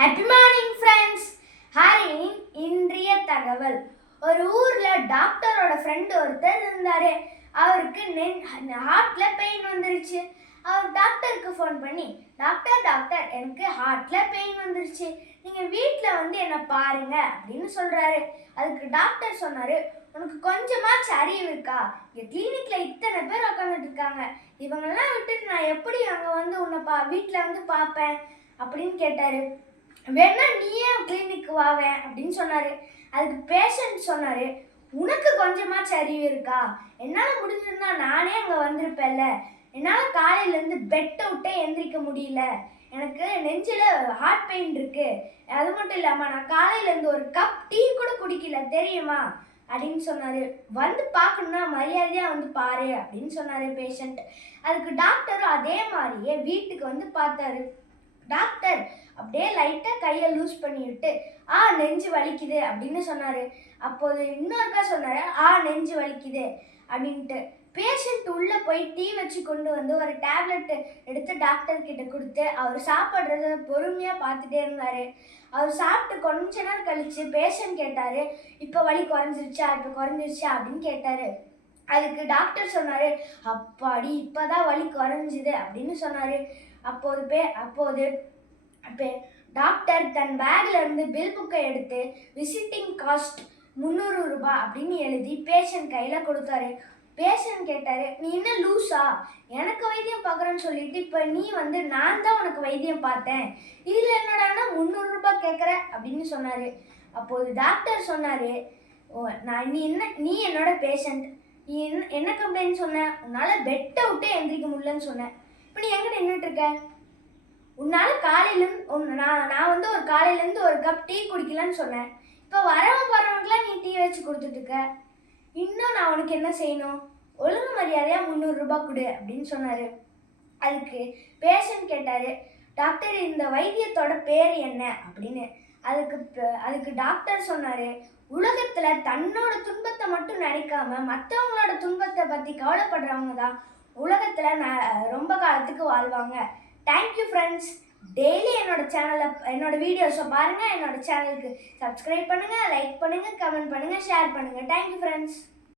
Happy morning friends. ஹாரியின் இன்றைய தகவல். ஒரு ஊர்ல டாக்டரோட ஃப்ரெண்டு ஒருத்தர் இருந்தாரு. அவருக்கு ஹார்ட்ல பெயின் வந்துருச்சு. அவர் டாக்டருக்கு ஃபோன் பண்ணி, டாக்டர் எனக்கு ஹார்ட்ல பெயின் வந்துருச்சு, நீங்க வீட்டில் வந்து என்னை பாருங்க அப்படின்னு சொல்றாரு. அதுக்கு டாக்டர் சொன்னாரு, உனக்கு கொஞ்சமாச்சு அறிவு இருக்கா? இங்கே கிளினிக்ல இத்தனை பேர் உட்காந்துட்டு இருக்காங்க, இவங்கெல்லாம் விட்டுட்டு நான் எப்படி அங்கே வந்து உன்னை வீட்டில் வந்து பார்ப்பேன் அப்படின்னு கேட்டாரு. வேணா நீயே கிளினிக்கு வாவேன் அப்படின்னு சொன்னாரு. அதுக்கு பேஷண்ட் சொன்னாரு, உனக்கு கொஞ்சமாச்சு அறிவு இருக்கா? என்னால் முடிஞ்சிருந்தா நானே அங்கே வந்திருப்பேன்ல. என்னால் காலையிலேருந்து பெட்டை விட்டே எந்திரிக்க முடியல. எனக்கு நெஞ்சில் ஹார்ட் பெயின் இருக்கு. அது மட்டும் இல்லாமல் நான் காலையிலேருந்து ஒரு கப் டீ கூட குடிக்கல தெரியுமா அப்படின்னு சொன்னாரு. வந்து பார்க்கணுன்னா மரியாதையாக வந்து பாரு அப்படின்னு சொன்னாரு பேஷண்ட். அதுக்கு டாக்டரும் அதே மாதிரியே வீட்டுக்கு வந்து பார்த்தாரு. டாக்டர் அப்படியே லைட்டாக கையை லூஸ் பண்ணிவிட்டு, நெஞ்சு வலிக்குது அப்படின்னு சொன்னார். அப்போது இன்னொருக்கா சொன்னார், நெஞ்சு வலிக்குது அப்படின்ட்டு. பேஷண்ட் உள்ளே போய் டீ வச்சு கொண்டு வந்து ஒரு டேப்லெட் எடுத்து டாக்டர் கிட்ட கொடுத்து அவர் சாப்பிட்றத பொறுமையாக பார்த்துட்டே இருந்தார். அவர் சாப்பிட்டு கொஞ்ச நேரம் கழித்து பேஷண்ட் கேட்டார், இப்போ வலி குறைஞ்சிருச்சா அப்படின்னு கேட்டார். அதுக்கு டாக்டர் சொன்னார், அப்பாடி இப்போதான் வலி குறைஞ்சிது அப்படின்னு சொன்னார். அப்போது டாக்டர் தன் பேக்ல இருந்து பில் புக்கை எடுத்து விசிட்டிங் காஸ்ட் 300 ரூபாய் அப்படின்னு எழுதி பேஷண்ட் கையில் கொடுத்தாரு. பேஷண்ட் கேட்டாரு, நீ என்ன லூஸா? எனக்கு வைத்தியம் பார்க்குறேன்னு சொல்லிட்டு இப்போ நீ வந்து நான் தான் உனக்கு வைத்தியம் பார்த்தேன், இதில் என்னடான்னா 300 ரூபாய் கேட்குற அப்படின்னு சொன்னார். அப்போது டாக்டர் சொன்னார், நீ என்னோட பேஷண்ட், நீ என்ன கம்ப்ளைண்ட் சொன்ன? உன்னால் பெட்டை விட்டு எந்திரிக்க முடியலன்னு சொன்னேன். இப்போ நீ எங்கிட்ட நின்றுட்டு இருக்க? உன்னால் நான் வந்து ஒரு காலையிலேருந்து ஒரு கப் டீ குடிக்கலன்னு சொன்னேன். இப்போ வரவங்களுக்குலாம் நீ டீ வச்சு கொடுத்துட்டுருக்க. இன்னும் நான் உனக்கு என்ன செய்யணும்? ஒழுங்கு மரியாதையாக 300 ரூபாய் கொடு அப்படின்னு சொன்னார். அதுக்கு பேஷண்ட் கேட்டார், டாக்டர் இந்த வைத்தியத்தோட பேர் என்ன அப்படின்னு. அதுக்கு டாக்டர் சொன்னார், உலகத்தில் தன்னோட துன்பத்தை மட்டும் நினைக்காம மற்றவங்களோட துன்பத்தை பற்றி கவலைப்படுறவங்க தான் உலகத்தில் ரொம்ப காலத்துக்கு வாழ்வாங்க. Thank you friends. டெய்லி என்னோட வீடியோஸை பாருங்கள். என்னோட சேனலுக்கு சப்ஸ்கிரைப் பண்ணுங்கள், லைக் பண்ணுங்கள், கமெண்ட் பண்ணுங்கள், ஷேர் பண்ணுங்கள். Thank you friends.